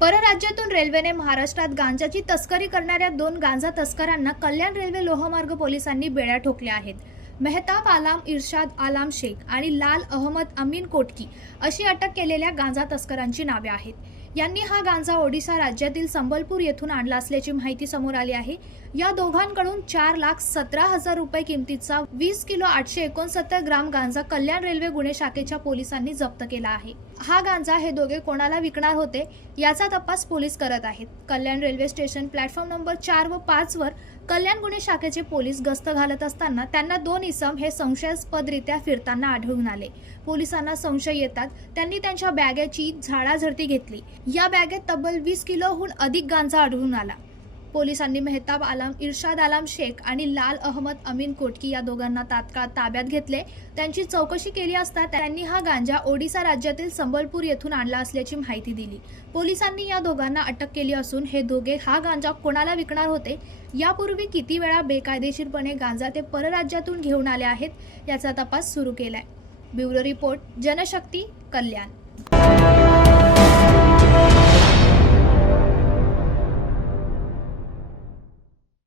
परराज्यातून रेल्वेने महाराष्ट्रात गांजाची तस्करी करणाऱ्या दोन गांजा तस्करांना कल्याण रेल्वे लोहमार्ग पोलिसांनी बेड्या ठोकल्या आहेत. मेहताब आलाम इर्शाद आलाम शेख आणि लाल अहमद अमीन कोटकी अशी अटक केलेल्या गांजा तस्करांची नावे आहेत. यांनी हा गांजा ओडिशा राज्यातील संबलपूर येथून आणला असल्याची माहिती समोर आली आहे. या दोघांकडून चार लाख सतरा हजार रुपये किमतीचा वीस किलो आठशे एकोणसत्तर ग्राम गांजा कल्याण रेल्वे गुन्हे शाखेच्या पोलिसांनी जप्त केला आहे. हा गांजा हे दोघे कोणाला विकणार होते याचा तपास पोलीस करत आहेत. Kalyan railway station platform number चार व पाच वर कल्याण गुन्हे शाखेचे पोलीस गस्त घालत असताना त्यांना दोन इसम हे संशयास्पदरित्या फिरताना आढळून आले. पोलिसांना संशय येतात त्यांनी त्यांच्या बॅगेची झाडाझडती घेतली. या बॅगेत तब्बल वीस किलोहून अधिक गांजा आढळून आला. पोलिसांनी मेहताब आलम इर्शाद आलम शेख आणि लाल अहमद अमीन कोटकी या दोघांना तात्काळ ताब्यात घेतले. त्यांची चौकशी केली असता त्यांनी हा गांजा ओडिसा राज्यातील संबलपूर येथून आणला असल्याची माहिती दिली. पोलिसांनी या दोघांना अटक केली असून हे दोघे हा गांजा कोणाला विकणार होते? यापूर्वी किती वेळा बेकायदेशीरपणे गांजा ते परराज्यातून घेऊन आले आहेत याचा तपास सुरू केलाय. Bureau report Janshakti Kalyan.